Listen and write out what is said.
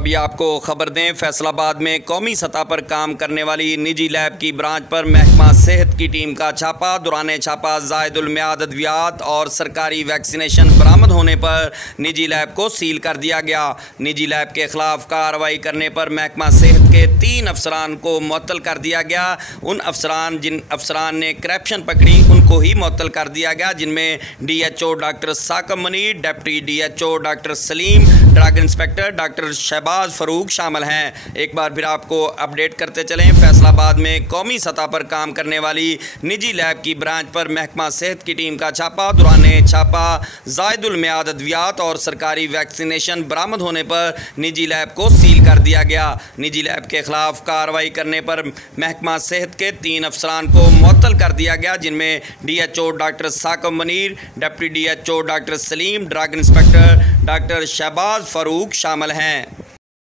अभी आपको खबर दें, फैसलाबाद में कौमी सतह पर काम करने वाली निजी लैब की ब्रांच पर महकमा सेहत की टीम का छापा। दौरान छापा जायदुल मियाद अद्वियात और सरकारी वैक्सीनेशन बरामद होने पर निजी लैब को सील कर दिया गया। निजी लैब के खिलाफ कार्रवाई करने पर महकमा सेहत के 3 अफसरान को मुअत्तल कर दिया गया। जिन अफसरान ने करप्शन पकड़ी उनको ही मुअत्तल कर दिया गया, जिनमें DHO doctor Saqib Munir, deputy DHO doctor Salim, drug inspector doctor Shahbaz Farooq शामिल हैं। एक बार फिर आपको अपडेट करते चलें, फैसलाबाद में कौमी सतह पर काम करने वाली निजी लैब की ब्रांच पर महकमा सेहत की टीम का छापा। दौरान छापा जायदुल मियाद अद्वियात और सरकारी वैक्सीनेशन बरामद होने पर निजी लैब को सील कर दिया गया। निजी लैब के खिलाफ कार्रवाई करने पर महकमा सेहत के 3 अफसरान को मुअत्तल कर दिया गया, जिनमें DHO doctor Saqib Munir, deputy DHO doctor Salim, drug inspector doctor Shahbaz Farooq शामिल हैं।